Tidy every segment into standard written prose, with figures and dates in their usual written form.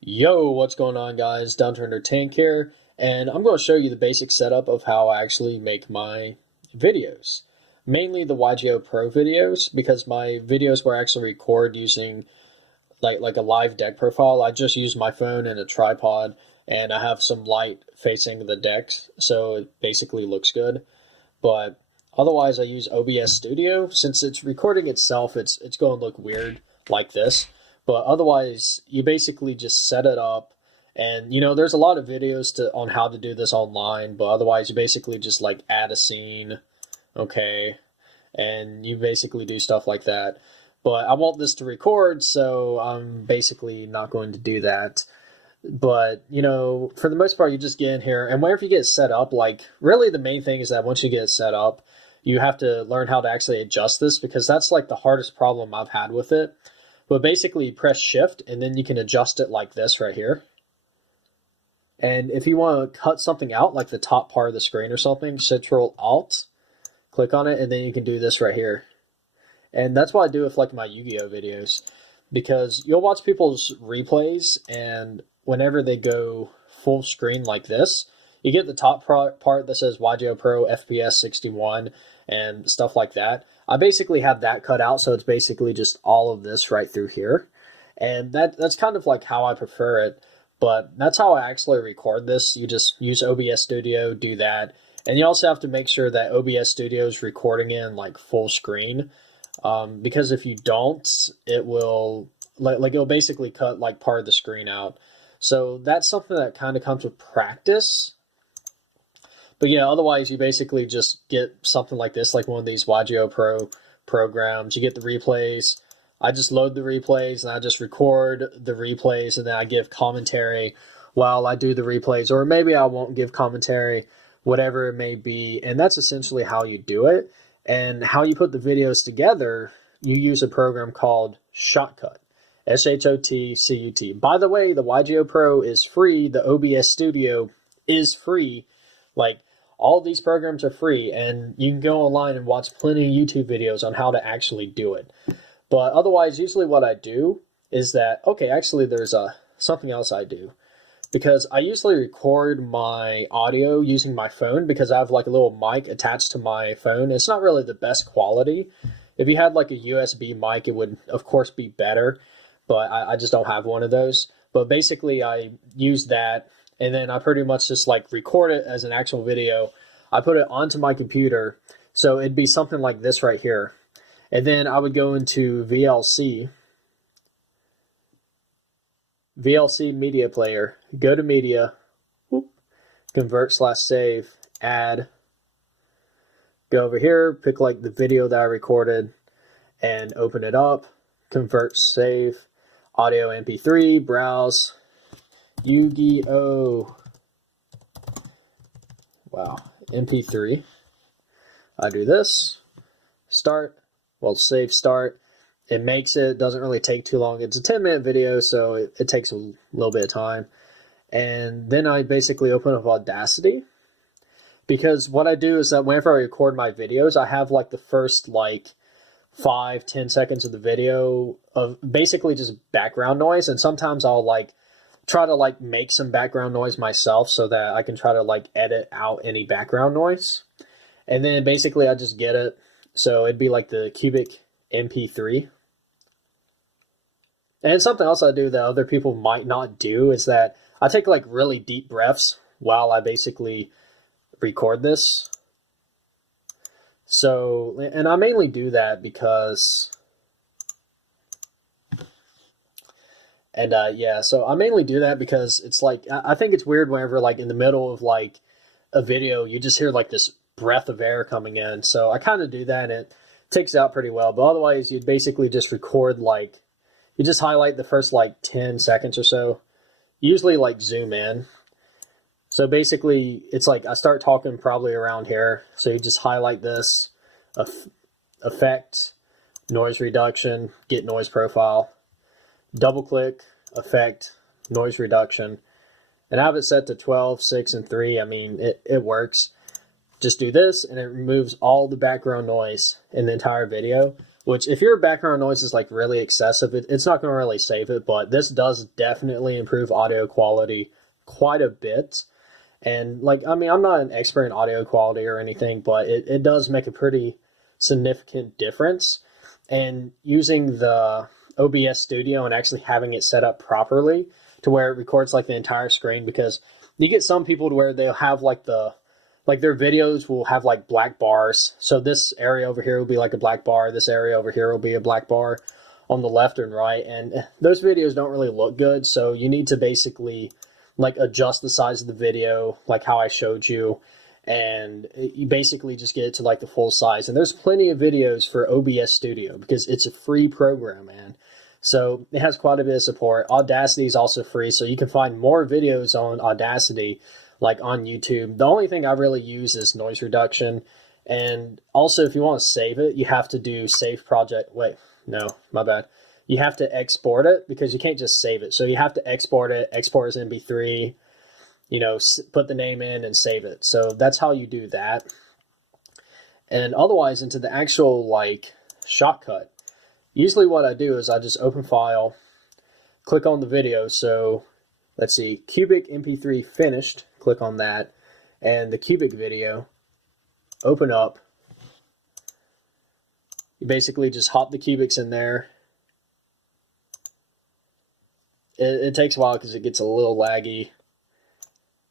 Yo, what's going on, guys? Down to Under Tank here, and I'm going to show you the basic setup of how I actually make my videos. Mainly the YuGiOh Pro videos, because my videos where I actually record using like a live deck profile, I just use my phone and a tripod, and I have some light facing the decks, so it basically looks good. But otherwise, I use OBS Studio. Since it's recording itself, it's going to look weird like this. But otherwise, you basically just set it up, and there's a lot of videos on how to do this online. But otherwise, you basically just like add a scene, okay, and you basically do stuff like that. But I want this to record, so I'm basically not going to do that. But for the most part, you just get in here, and whenever you get set up, like really the main thing is that once you get it set up, you have to learn how to actually adjust this, because that's like the hardest problem I've had with it. But basically, you press shift and then you can adjust it like this right here. And if you want to cut something out, like the top part of the screen or something, Control Alt, click on it, and then you can do this right here. And that's what I do with like my YuGiOh videos, because you'll watch people's replays, and whenever they go full screen like this, you get the top part that says YuGiOh Pro FPS 61 and stuff like that. I basically have that cut out, so it's basically just all of this right through here. And that's kind of like how I prefer it, but that's how I actually record this. You just use OBS Studio, do that. And you also have to make sure that OBS Studio is recording in like full screen, because if you don't, it will it'll basically cut like part of the screen out. So that's something that kind of comes with practice. But yeah, otherwise you basically just get something like this, like one of these YuGiOh Pro programs. You get the replays. I just load the replays and I just record the replays, and then I give commentary while I do the replays, or maybe I won't give commentary, whatever it may be. And that's essentially how you do it. And how you put the videos together, you use a program called Shotcut. Shotcut. By the way, the YuGiOh Pro is free. The OBS Studio is free. Like, all these programs are free, and you can go online and watch plenty of YouTube videos on how to actually do it. But otherwise, usually what I do is that, okay, actually there's something else I do. Because I usually record my audio using my phone, because I have like a little mic attached to my phone. It's not really the best quality. If you had like a USB mic, it would of course be better, but I just don't have one of those. But basically I use that, and then I pretty much just like record it as an actual video. I put it onto my computer, so it'd be something like this right here. And then I would go into VLC media player, go to media, convert/save, add, go over here, pick like the video that I recorded and open it up, convert, save, audio MP3, browse, YuGiOh, wow, MP3. I do this, start, save start. It makes it, doesn't really take too long. It's a 10-minute video, so it takes a little bit of time. And then I basically open up Audacity, because what I do is that whenever I record my videos, I have like the first like 5-10 seconds of the video of basically just background noise. And sometimes I'll like try to like make some background noise myself, so that I can try to like edit out any background noise. And then basically I just get it. So it'd be like the cubic MP3. And something else I do that other people might not do is that I take like really deep breaths while I basically record this. So, and I mainly do that because, yeah, so I mainly do that because it's like, I think it's weird whenever like in the middle of like a video, you just hear like this breath of air coming in. So I kind of do that, and it takes it out pretty well. But otherwise, you'd basically just record like, you just highlight the first like 10 seconds or so, usually like zoom in. So basically it's like I start talking probably around here. So you just highlight this, effect, noise reduction, get noise profile, double click, effect, noise reduction, and I have it set to 12, 6, and 3. I mean, it works. Just do this, and it removes all the background noise in the entire video. which if your background noise is like really excessive, it's not going to really save it, but this does definitely improve audio quality quite a bit. And like, I mean, I'm not an expert in audio quality or anything, but it does make a pretty significant difference. And using the OBS Studio and actually having it set up properly to where it records like the entire screen, because you get some people to where they'll have like their videos will have like black bars. So this area over here will be like a black bar. This area over here will be a black bar on the left and right. And those videos don't really look good. So you need to basically like adjust the size of the video, like how I showed you. And you basically just get it to like the full size. And there's plenty of videos for OBS Studio because it's a free program, man. So it has quite a bit of support. Audacity is also free. So you can find more videos on Audacity, like on YouTube. The only thing I really use is noise reduction. And also, if you want to save it, you have to do save project. Wait, no, my bad. You have to export it because you can't just save it. So you have to export it, export as MP3, you know, put the name in and save it. So that's how you do that. And otherwise, into the actual like Shotcut, usually what I do is I just open file, click on the video. So let's see, cubic MP3 finished, click on that, and the cubic video, open up. You basically just hop the cubics in there. It takes a while because it gets a little laggy,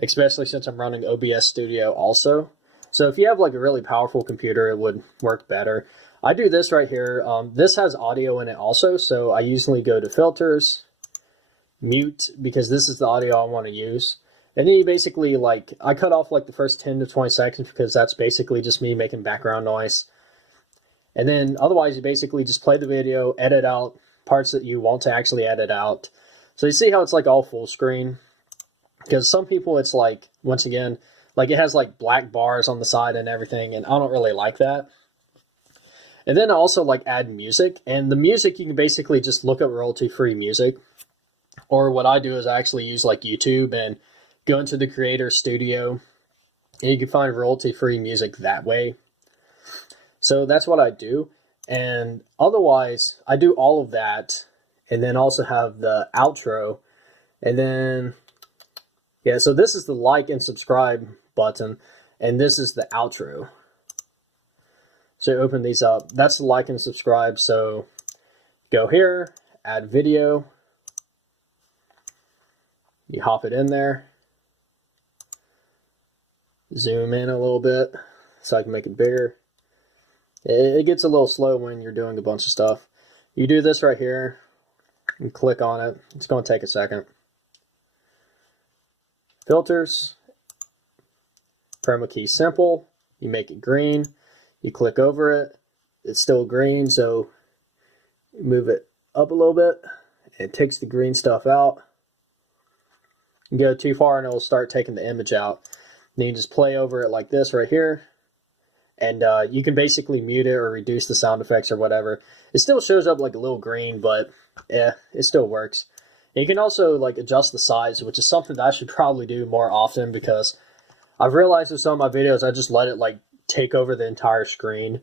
especially since I'm running OBS Studio also. So if you have like a really powerful computer, it would work better. I do this right here. This has audio in it also, so I usually go to filters, mute, because this is the audio I want to use. And then you basically like, I cut off like the first 10 to 20 seconds because that's basically just me making background noise. And then otherwise you basically just play the video, edit out parts that you want to actually edit out. So you see how it's like all full screen? Because some people it's like, once again, like it has like black bars on the side and everything, and I don't really like that. And then I also like add music, and the music you can basically just look up royalty-free music. Or what I do is I actually use like YouTube and go into the Creator Studio, and you can find royalty-free music that way. So that's what I do. And otherwise, I do all of that, and then also have the outro. And then, yeah, so this is the like and subscribe button, and this is the outro. So open these up. That's the like and subscribe. So go here, add video. You hop it in there. Zoom in a little bit so I can make it bigger. It gets a little slow when you're doing a bunch of stuff. You do this right here and click on it. It's going to take a second. Filters. Chroma key simple. You make it green. You click over it. It's still green, so you move it up a little bit. It takes the green stuff out. You go too far and it will start taking the image out. Then you just play over it like this right here. And you can basically mute it or reduce the sound effects or whatever. It still shows up like a little green, but yeah, it still works. And you can also like adjust the size, which is something that I should probably do more often, because I've realized with some of my videos, I just let it like take over the entire screen.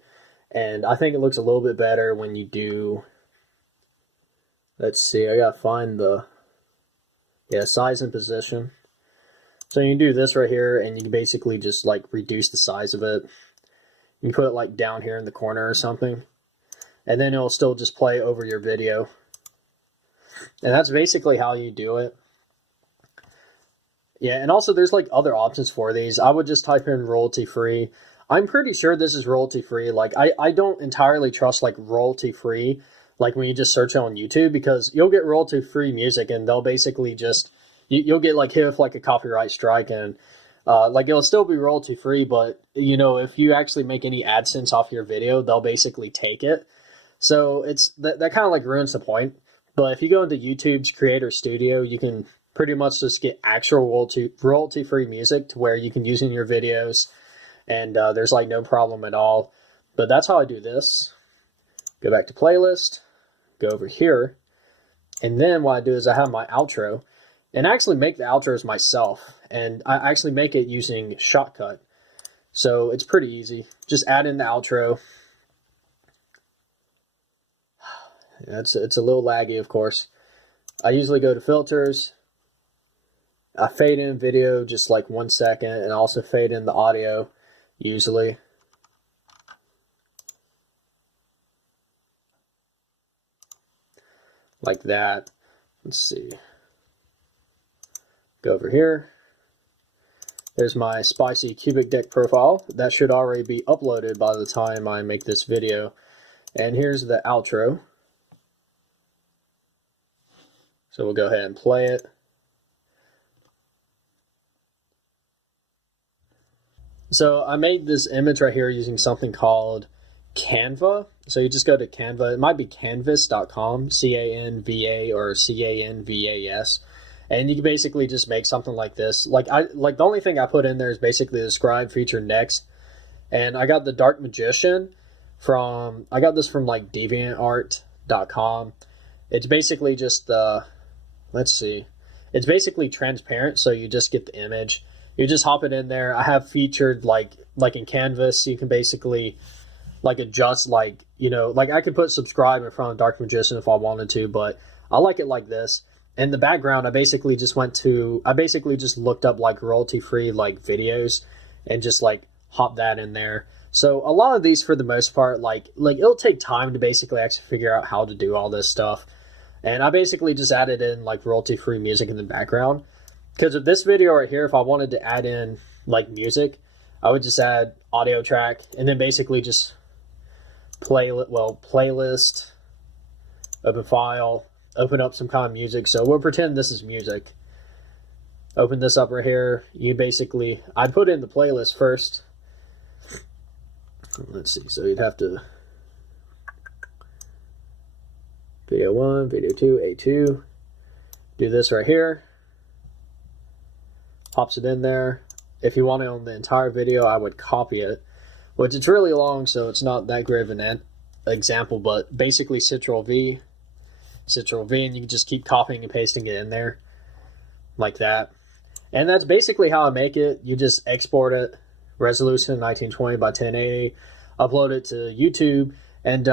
And I think it looks a little bit better when you do, let's see, I gotta find the, yeah, size and position. So you can do this right here, and you can basically just like reduce the size of it. You can put it like down here in the corner or something, and then it'll still just play over your video. And that's basically how you do it. Yeah, and also there's like other options for these. I would just type in royalty free. I'm pretty sure this is royalty free. Like I don't entirely trust like royalty free, like when you just search it on YouTube, because you'll get royalty free music and they'll basically just, you'll get like hit with like a copyright strike, and like it'll still be royalty free, but you know, if you actually make any AdSense off your video, they'll basically take it. So it's that kind of like ruins the point. But if you go into YouTube's Creator Studio, you can pretty much just get actual royalty free music to where you can use in your videos, and there's like no problem at all. But that's how I do this. Go back to playlist, go over here, and then what I do is I have my outro, and I actually make the outros myself, and I actually make it using Shotcut. So it's pretty easy. Just add in the outro. It's a little laggy, of course. I usually go to filters. I fade in video just like 1 second, and also fade in the audio usually. Like that. Let's see. Go over here. There's my spicy cubic deck profile. That should already be uploaded by the time I make this video. And here's the outro. So we'll go ahead and play it. So I made this image right here using something called Canva. So you just go to Canva. It might be canvas.com, C-A-N-V-A or C-A-N-V-A-S. And you can basically just make something like this. Like the only thing I put in there is basically the scribe feature next. And I got the Dark Magician I got this from like deviantart.com. It's basically just let's see. It's basically transparent, so you just get the image. You just hop it in there. I have featured like in Canvas, you can basically like adjust like I could put subscribe in front of Dark Magician if I wanted to, but I like it like this. In the background, I basically just looked up like royalty free like videos and just like hop that in there. So a lot of these, for the most part, like it'll take time to basically actually figure out how to do all this stuff. And I basically just added in like royalty free music in the background. Because of this video right here, if I wanted to add in like music, I would just add audio track and then basically just playlist, open file, open up some kind of music. So we'll pretend this is music. Open this up right here. I'd put in the playlist first. Let's see. So you'd have to video 1, video 2, A2. Do this right here. Pops it in there. If you want it on the entire video, I would copy it, which it's really long, so it's not that great of an example, but basically Ctrl V, and you can just keep copying and pasting it in there like that. And that's basically how I make it. You just export it, resolution 1920 by 1080, upload it to YouTube. And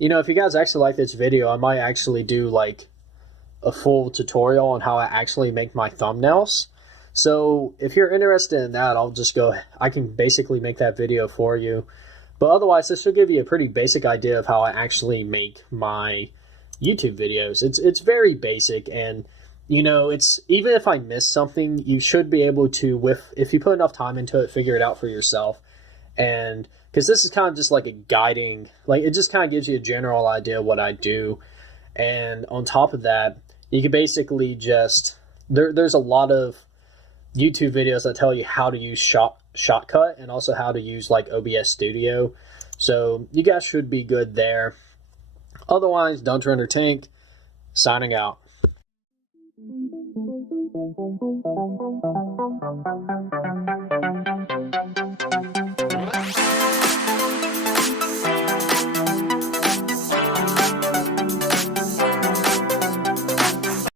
if you guys actually like this video, I might actually do like a full tutorial on how I actually make my thumbnails. So if you're interested in that, I can basically make that video for you. But otherwise, this should give you a pretty basic idea of how I actually make my YouTube videos. It's very basic, and it's even if I miss something, you should be able to, if you put enough time into it, figure it out for yourself. And because this is kind of just like a guiding, like it just kind of gives you a general idea of what I do. And on top of that, you can basically just there's a lot of YouTube videos that tell you how to use Shotcut and also how to use like OBS Studio. So you guys should be good there. Otherwise, Down to Under Tank, signing out.